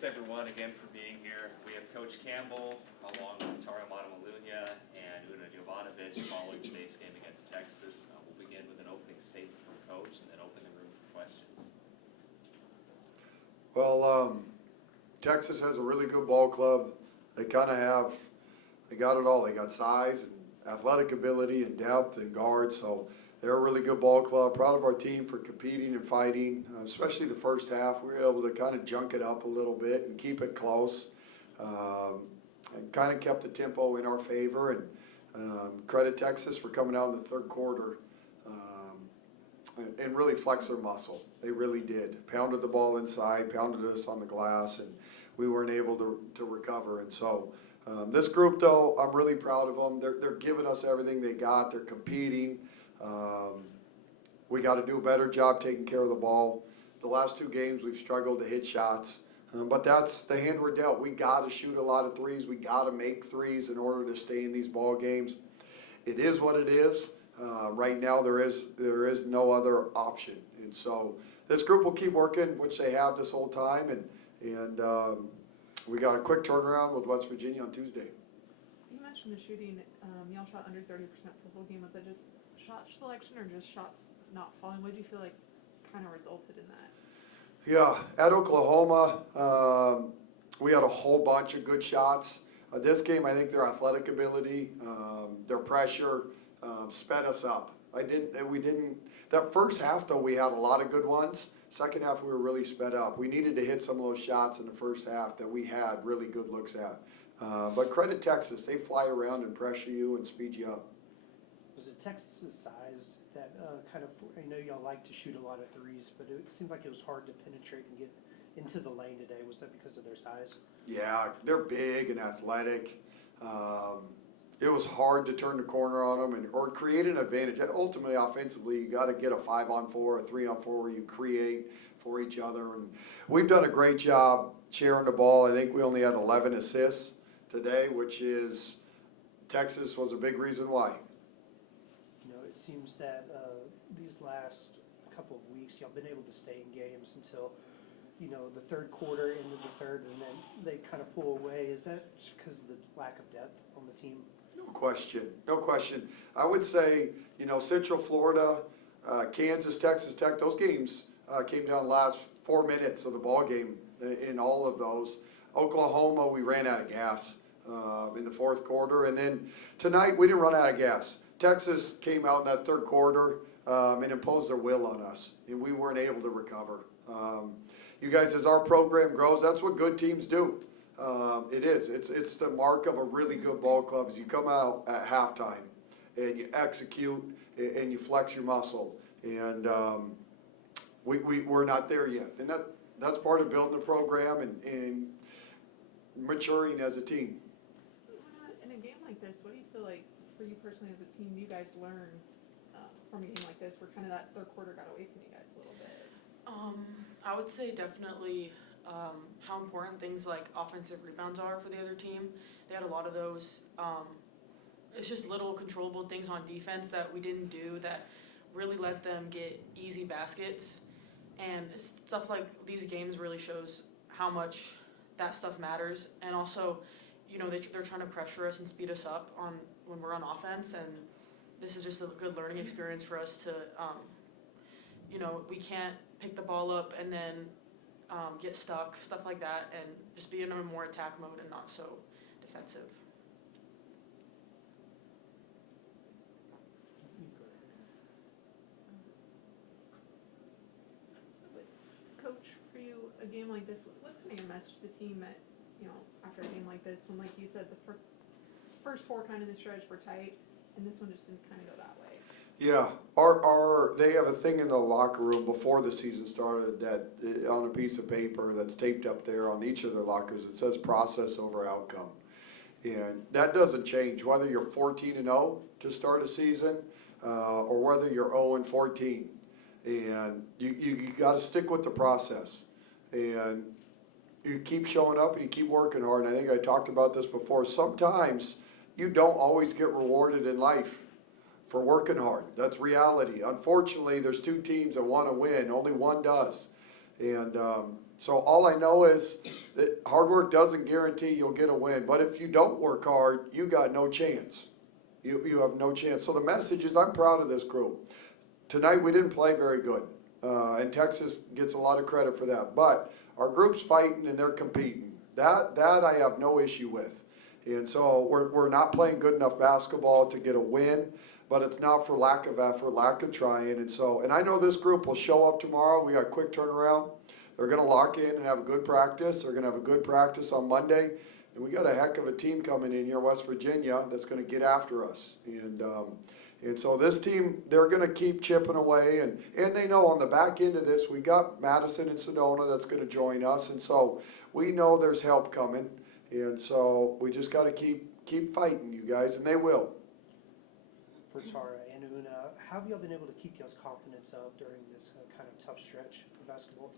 thanks everyone again for being here. We have Coach Campbell along with Tara Montemalunia and Una Jovanovic following today's game against Texas. We'll begin with an opening statement from Coach and then open the room for questions. Well, Texas has a really good ball club. They got it all. They got size and athletic ability and depth and guard, so they're a really good ball club. Proud of our team for competing and fighting, especially the first half. We were able to kind of junk it up a little bit and keep it close. And kind of kept the tempo in our favor. And credit Texas for coming out in the third quarter and really flex their muscle. They really did. Pounded the ball inside, pounded us on the glass, and we weren't able to recover. And so this group, though, I'm really proud of them. They're giving us everything they got. They're competing. We got to do a better job taking care of the ball. The last two games we've struggled to hit shots, but that's the hand we're dealt. We got to shoot a lot of threes. We got to make threes in order to stay in these ball games. It is what it is. Right now there is no other option, and so this group will keep working, which they have this whole time, and we got a quick turnaround with West Virginia on Tuesday. You mentioned the shooting. Y'all shot under 30% for the whole game. Was that just shot selection or just shots not falling? What do you feel like kind of resulted in that? Yeah, at Oklahoma, we had a whole bunch of good shots. This game, I think their athletic ability, their pressure sped us up. That first half, though, we had a lot of good ones. Second half, we were really sped up. We needed to hit some of those shots in the first half that we had really good looks at. But credit Texas. They fly around and pressure you and speed you up. Was it Texas's size that kind of, I know y'all like to shoot a lot of threes, but it seemed like it was hard to penetrate and get into the lane today. Was that because of their size? Yeah, they're big and athletic. It was hard to turn the corner on them or create an advantage. Ultimately, offensively, you got to get a 5-on-4, a 3-on-4 where you create for each other. And we've done a great job sharing the ball. I think we only had 11 assists today, which is Texas was a big reason why. You know, it seems that these last couple of weeks, y'all been able to stay in games until, you know, the third quarter, into the third, and then they kind of pull away. Is that just because of the lack of depth on the team? No question, no question. I would say, you know, Central Florida, Kansas, Texas Tech, those games came down the last 4 minutes of the ball game in all of those. Oklahoma, we ran out of gas in the fourth quarter. And then tonight, we didn't run out of gas. Texas came out in that third quarter and imposed their will on us, and we weren't able to recover. You guys, as our program grows, that's what good teams do. It is. It's the mark of a really good ball club is you come out at halftime and you execute and you flex your muscle. And we're not there yet. And that's part of building a program and maturing as a team. In a game like this, what do you feel like, for you personally as a team, you guys learn from a game like this where kind of that third quarter got away from you guys a little bit? I would say definitely how important things like offensive rebounds are for the other team. They had a lot of those. It's just little controllable things on defense that we didn't do that really let them get easy baskets. And stuff like these games really shows how much that stuff matters. And also, you know, they're trying to pressure us and speed us up when we're on offense. And this is just a good learning experience for us to, you know, we can't pick the ball up and then get stuck, stuff like that, and just be in a more attack mode and not so defensive. Coach, for you, a game like this, what's kind of your message to the team that, you know, after a game like this, when, like you said, the first four kind of the stretch were tight, and this one just didn't kind of go that way? Yeah, they have a thing in the locker room before the season started that on a piece of paper that's taped up there on each of their lockers. It says process over outcome, and that doesn't change whether you're 14-0 to start a season or whether you're 0-14. And you got to stick with the process, and you keep showing up and you keep working hard. And I think I talked about this before. Sometimes you don't always get rewarded in life for working hard. That's reality. Unfortunately, there's two teams that want to win. Only one does. And So all I know is that hard work doesn't guarantee you'll get a win, but if you don't work hard, you got no chance. You have no chance. So the message is I'm proud of this group. Tonight we didn't play very good, and Texas gets a lot of credit for that. But our group's fighting and they're competing. That I have no issue with. And so we're not playing good enough basketball to get a win, but it's not for lack of effort, lack of trying. And I know this group will show up tomorrow. We got quick turnaround. They're going to lock in and have a good practice. They're going to have a good practice on Monday. And we got a heck of a team coming in here, West Virginia, that's going to get after us. And so this team, they're going to keep chipping away. And they know on the back end of this, we got Madison and Sedona that's going to join us. And so we know there's help coming. And so we just got to keep fighting, you guys, and they will. For Tara and Una, how have y'all been able to keep y'all's confidence up during this kind of tough stretch of basketball?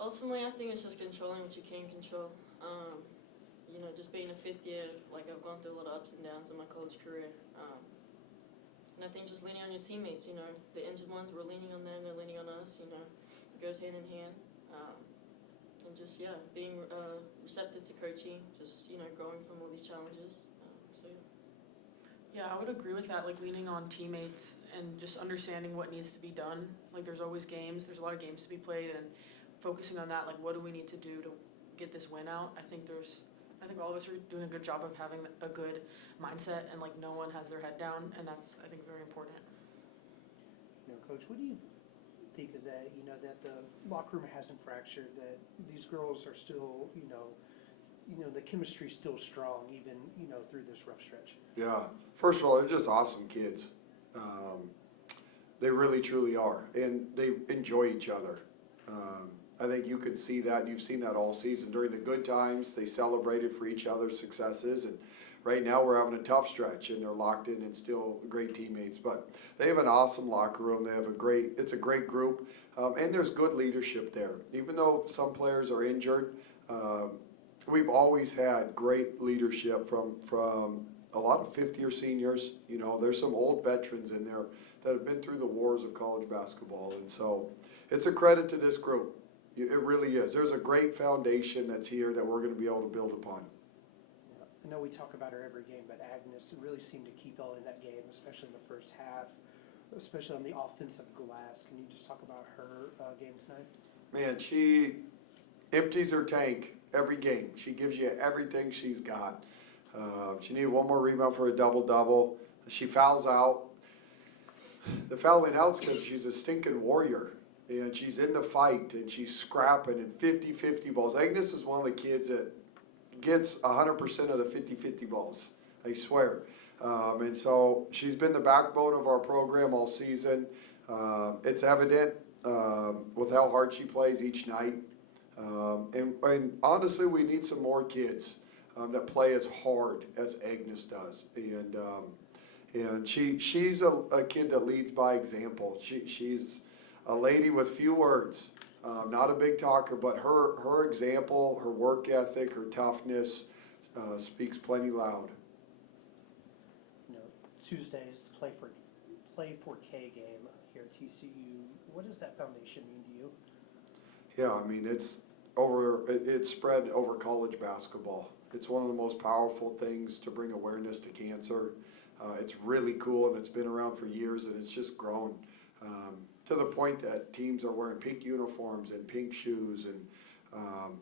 Ultimately, I think it's just controlling what you can control. You know, just being a fifth year, like I've gone through a lot of ups and downs in my college career. And I think just leaning on your teammates, you know, the injured ones, we're leaning on them, they're leaning on us, you know, it goes hand in hand. And just, yeah, being receptive to coaching, just, you know, growing from all these challenges. So, yeah. Yeah, I would agree with that, like leaning on teammates and just understanding what needs to be done. Like there's always games, there's a lot of games to be played, and focusing on that, like what do we need to do to get this win out? I think all of us are doing a good job of having a good mindset, and like no one has their head down, and that's, I think, very important. You know, Coach, what do you think of that? You know, that the locker room hasn't fractured, that these girls are still, you know, the chemistry's still strong, even, you know, through this rough stretch. Yeah. First of all, they're just awesome kids. They really, truly are. And they enjoy each other. I think you could see that. You've seen that all season. During the good times, they celebrated for each other's successes. And right now we're having a tough stretch, and they're locked in and still great teammates. But they have an awesome locker room. They have it's a great group. And there's good leadership there. Even though some players are injured, we've always had great leadership from a lot of fifth-year seniors. You know, there's some old veterans in there that have been through the wars of college basketball. And so it's a credit to this group. It really is. There's a great foundation that's here that we're going to be able to build upon. Yeah. I know we talk about her every game, but Agnes really seemed to keep all in that game, especially in the first half, especially on the offensive glass. Can you just talk about her game tonight? Man, she empties her tank every game. She gives you everything she's got. She needed one more rebound for a double-double. She fouls out. The fouling out's because she's a stinking warrior. And she's in the fight, and she's scrapping, and 50-50 balls. Agnes is one of the kids that gets 100% of the 50-50 balls, I swear. And so she's been the backbone of our program all season. It's evident with how hard she plays each night. And honestly, we need some more kids that play as hard as Agnes does. And she's a kid that leads by example. She's a lady with few words, not a big talker, but her example, her work ethic, her toughness speaks plenty loud. You know, Tuesday's Play for K game here at TCU. What does that foundation mean to you? Yeah, I mean, it's spread over college basketball. It's one of the most powerful things to bring awareness to cancer. It's really cool, and it's been around for years, and it's just grown. To the point that teams are wearing pink uniforms and pink shoes, and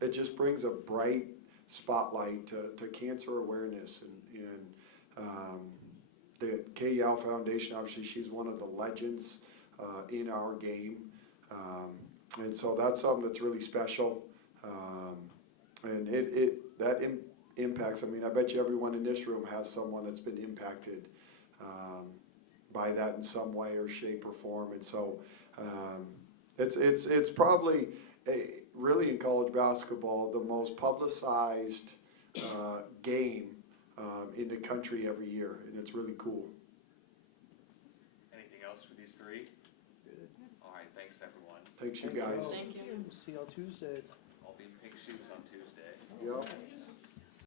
it just brings a bright spotlight to cancer awareness. And the Kay Yao Foundation, obviously, she's one of the legends in our game, and so that's something that's really special. And that impacts. I mean, I bet you everyone in this room has someone that's been impacted by that in some way or shape or form. And so it's probably really in college basketball the most publicized game in the country every year, and it's really cool. Anything else for these three? Good. All right, thanks everyone. Thanks, you Thank you. guys. Thank you. See y'all Tuesday. I'll be in pink shoes on Tuesday.